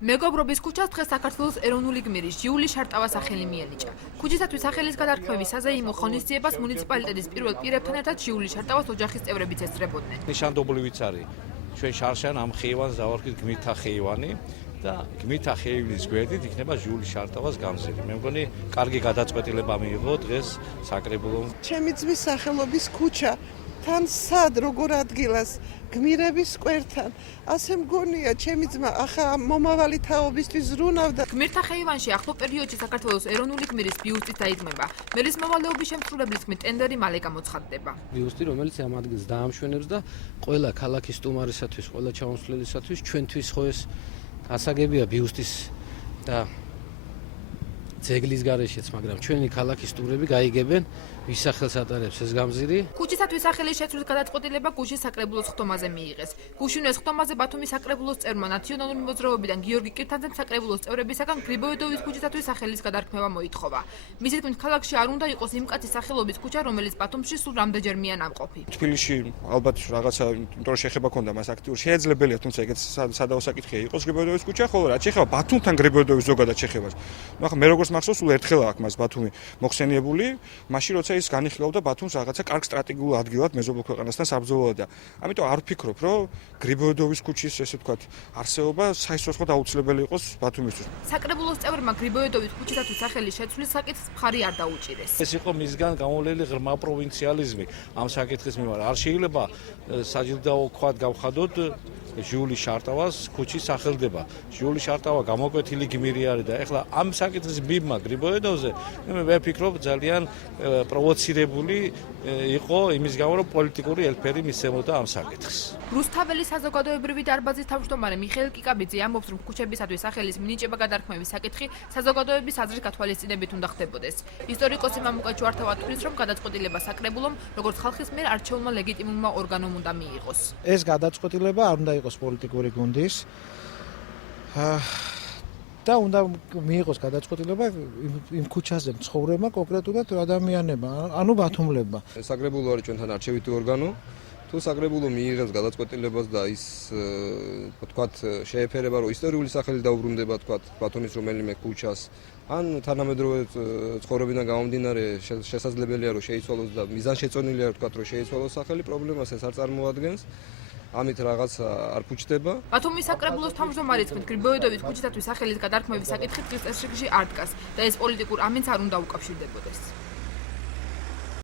მეგობრობის ქუჩას დღეს საქართველოს ეროვნული გმირის ჟიული შარტავას სახელი მიენიჭა. ქუჩისათვის სახელის გადარქმევის საზეიმო ღონისძიებას მუნიციპალიტეტის პირველ პირებთან ერთად ჟიული შარტავას ოჯახის წევრებიც ესწრებოდნენ. ნიშანდობლივიც არის ჩვენ შარშან ამ ხეივანს დავარქვით გმირთა ხეივანი და გმირთა ხეივნის გვერდით იქნება ჟიული შარტავას გამზირი. მე მგონი კარგი გადაწყვეტილება მიიღო დღეს საკრებულომ. ჩემი ძმის სახელობის ქუჩა თან სად როგორ ადგილას გმირების სკვერთან ასე მგონია ჩემი ძმა ახლა მომავალი თაობისთვის ზრუნავდა. გმირთა ხეივანში ახლო პერიოდში საქართველოს ეროვნული გმირის ბიუსტიც დაიდგმება. მელის მოვალეობის შემსრულებლის თქმით ტენდერი მალე გამოცხადდება. ბიუსტი რომელიც ამ ადგილს დაამშვენებს და ყველა ქალაქის სტუმარისათვის, ყველა ჩამოსვლელისათვის ჩვენთვის ხო ეს ასაგებია ბიუსტის და ძეგლის გარეშეც, მაგრამ ჩვენი ქალაქის სტუმრები გაიგებენ ვის სახელს ატარებს ეს გამზირი. ქუჩისათვის სახელის შეცვლის გადაწყვეტილება გუშინ საკრებულოს ხტომაზე მიიღეს. გუშინვე ხტომაზე ბათუმის საკრებულოს წევრმა ნაციონალური მოძრაობიდან გიორგი კირთანძემ საკრებულოს წევრებისაგან გრიბოედოვის ქუჩისათვის სახელის გადარქმევა მოითხოვა. მისი თქმით, ქალაქში არ უნდა იყოს იმ კაცის სახელობის ქუჩა, რომელიც ბათუმში სულ რამდენჯერმეა ნამყოფი. თბილისში ალბათ რაღაცა იმიტომ შეხება ქონდა მას აქტიური შეიძლებაია, თუმცა ეგეც სადავო საკითხია იყოს გრიბოედოვის ქუჩა, ხოლო რაც ეხება ბათუმთან გრიბოედოვის ზოგადად შეხებას. ნუ ახლა მე როგორც მახსოვს, სულ ერთხელ აქვს მას ბათუმი მოხსენიებული, მაშინ როცა ის განიხილავდა ბათუმს რაღაცა კარგ სტრატეგიულ ადგილად მეზობელ ქვეყანასთან საბრძოლველად და ამიტომ არ ვფიქრობ, რომ გრიბოედოვის ქუჩის ესე ვთქვათ არსებობა საერთოდ ხო დაუცილებელი იყოს ბათუმისთვის. საკრებულოს წევრმა გრიბოედოვის ქუჩისათვის სახელის შეცვლის საკითხს მხარი არ დაუჭირეს. ეს იყო მისგან გამოვლელი ღრმა პროვინციალიზმი ამ საკითხის მიმართ. არ შეიძლება საჯილდაო ქვად გავხადოთ ჟიული შარტავას ქუჩის სახელდება. ჟიული შარტავა გამოკვეთილი გმირი არის და ეხლა ამ საკითხის ბიბმა გრიბოედოვზე მე ვფიქრობ ძალიან პროვოცირებული იყო იმის გამო რომ პოლიტიკური ელფერი მისცემოდა ამ საკითხს. რუსთაველის საზოგადოებრივი დარბაზის თავმჯდომარე მიხეილ კიკაბიძე ამბობს, რომ ქუჩებისათვის სახელის მინიჭება გადარქმევის საკითხი საზოგადოების აზრის გათვალისწინებით უნდა ხდებოდეს. ისტორიკოსი მამუკა ჯვართავა თვლის, რომ გადაწყვეტილება საკრებულომ, როგორც ხალხის მიერ არჩეულმა ლეგიტიმურმა ორგანომ უნდა მიიღოს. ეს გადაწყვეტილება არ უნდა იყოს პოლიტიკური გუნდის და უნდა მიიღოს გადაწყვეტილება იმ ქუჩაზე მცხოვრებმა კონკრეტულად ადამიანებმა, ანუ ბათუმლებმა. საკრებულო არის ჩვენთან არჩევითი ორგანო. თუ საკრებულო მიიღებს გადაწყვეტილებას და ის თქვათ შეეფერება, რომ ისტორიული სახელი დაუბრუნდება თქვათ ბათუმის რომელიმე ქუჩას, ან თანამედროვე ცხოვრებიდან გამომდინარე შესაძლებელია რომ შეიცვალოს და მიზანშეწონილია თქვათ რომ შეიცვალოს სახელი, პრობლემას ეს არ წარმოადგენს. ამით რაღაც არ ფუჭდება. ბათუმის საკრებულოს თავმჯდომარის თქმით, გრიბოედოვის ქუჩისათვის სახელის გადარქმევის საკითხი დღის წესრიგში არ დგას და ეს პოლიტიკურ ამინს არ უნდა უკავშირდებოდეს.